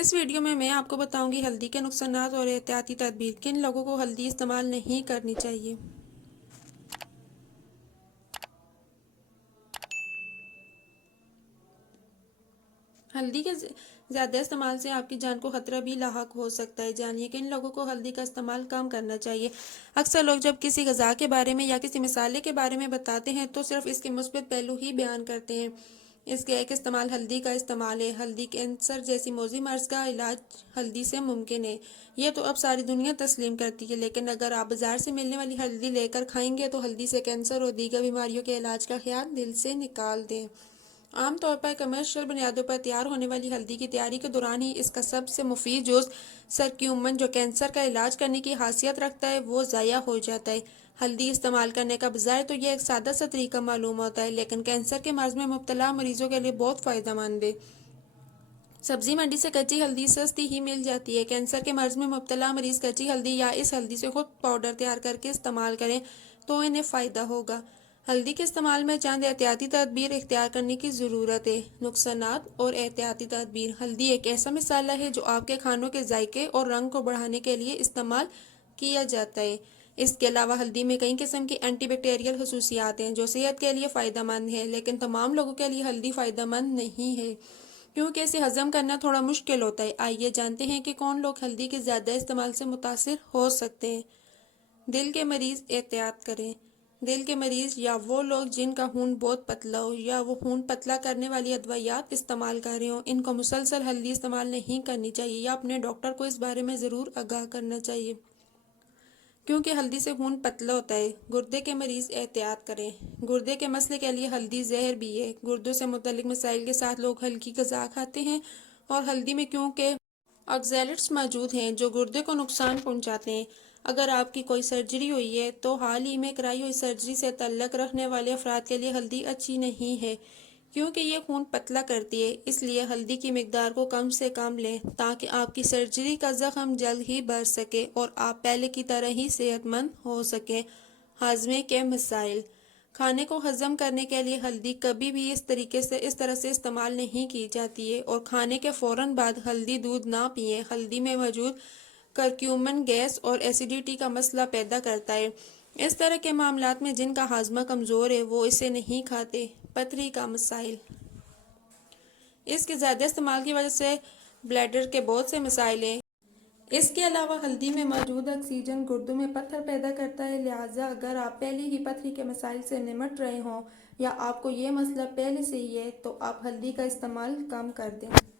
اس video میں آپ کو بتاؤں گی ہلدی کے نقصانات اور احتیاطی تدبیر۔ کن لوگوں کو ہلدی استعمال نہیں کرنی چاہیے۔ ہلدی کے زیادہ استعمال سے آپ کی جان کو خطرہ بھی لاحق ہو سکتا ہے۔ جانیے کہ ان لوگوں کو ہلدی کا استعمال کم کرنا چاہیے۔ اکثر لوگ جب کسی غذا کے بارے میں یا کسی مسالے کے بارے میں بتاتے ہیں تو صرف اس کے مثبت پہلو ہی بیان کرتے ہیں۔ اس کے ایک استعمال ہلدی کا استعمال ہے۔ ہلدی کینسر جیسی موذی مرض کا علاج ہلدی سے ممکن ہے۔ یہ تو اب ساری دنیا تسلیم کرتی ہے، لیکن اگر آپ بازار سے ملنے والی ہلدی لے کر کھائیں گے تو ہلدی سے کینسر اور دیگر بیماریوں کے علاج کا خیال دل سے نکال دیں۔ عام طور پر کمرشل بنیادوں پر تیار ہونے والی ہلدی کی تیاری کے دوران ہی اس کا سب سے مفید جز کرکیومن جو کینسر کا علاج کرنے کی خاصیت رکھتا ہے وہ ضائع ہو جاتا ہے۔ ہلدی استعمال کرنے کا بظاہر تو یہ ایک سادہ سا طریقہ معلوم ہوتا ہے، لیکن کینسر کے مرض میں مبتلا مریضوں کے لیے بہت فائدہ مند ہے۔ سبزی منڈی سے کچی ہلدی سستی ہی مل جاتی ہے۔ کینسر کے مرض میں مبتلا مریض کچی ہلدی یا اس ہلدی سے خود پاؤڈر تیار کر کے استعمال کریں تو انہیں فائدہ ہوگا۔ ہلدی کے استعمال میں چند احتیاطی تدبیر اختیار کرنے کی ضرورت ہے۔ نقصانات اور احتیاطی تدبیر۔ ہلدی ایک ایسا مسالہ ہے جو آپ کے کھانوں کے ذائقے اور رنگ کو بڑھانے کے لیے استعمال کیا جاتا ہے۔ اس کے علاوہ ہلدی میں کئی قسم کی اینٹی بیکٹیریل خصوصیات ہیں جو صحت کے لیے فائدہ مند ہیں، لیکن تمام لوگوں کے لیے ہلدی فائدہ مند نہیں ہے کیونکہ اسے ہضم کرنا تھوڑا مشکل ہوتا ہے۔ آئیے جانتے ہیں کہ کون لوگ ہلدی کے زیادہ استعمال سے متاثر ہو سکتے ہیں۔ دل کے مریض احتیاط کریں۔ دل کے مریض یا وہ لوگ جن کا خون بہت پتلا ہو یا وہ خون پتلا کرنے والی ادویات استعمال کر رہے ہوں، ان کو مسلسل ہلدی استعمال نہیں کرنی چاہیے یا اپنے ڈاکٹر کو اس بارے میں ضرور آگاہ کرنا چاہیے کیونکہ ہلدی سے خون پتلا ہوتا ہے۔ گردے کے مریض احتیاط کریں۔ گردے کے مسئلے کے لیے ہلدی زہر بھی ہے۔ گردوں سے متعلق مسائل کے ساتھ لوگ ہلکی غذا کھاتے ہیں اور ہلدی میں کیونکہ آکزیلیٹس موجود ہیں جو گردے کو نقصان پہنچاتے ہیں۔ اگر آپ کی کوئی سرجری ہوئی ہے تو حال ہی میں کرائی ہوئی سرجری سے تعلق رکھنے والے افراد کے لیے ہلدی اچھی نہیں ہے کیونکہ یہ خون پتلا کرتی ہے۔ اس لیے ہلدی کی مقدار کو کم سے کم لیں تاکہ آپ کی سرجری کا زخم جلد ہی بھر سکے اور آپ پہلے کی طرح ہی صحت مند ہو سکیں۔ ہاضمے کے مسائل۔ کھانے کو ہضم کرنے کے لیے ہلدی کبھی بھی اس طرح سے استعمال نہیں کی جاتی ہے اور کھانے کے فوراً بعد ہلدی دودھ نہ پئیں۔ ہلدی میں موجود کرکیومن گیس اور ایسیڈیٹی کا مسئلہ پیدا کرتا ہے۔ اس طرح کے معاملات میں جن کا ہاضمہ کمزور ہے وہ اسے نہیں کھاتے۔ پتھری کا مسائل۔ اس کے زیادہ استعمال کی وجہ سے بلیڈر کے بہت سے مسائل ہیں۔ اس کے علاوہ ہلدی میں موجود آکسیجن گردوں میں پتھر پیدا کرتا ہے، لہٰذا اگر آپ پہلے ہی پتھری کے مسائل سے نمٹ رہے ہوں یا آپ کو یہ مسئلہ پہلے سے ہی ہے تو آپ ہلدی کا استعمال کم کر دیں۔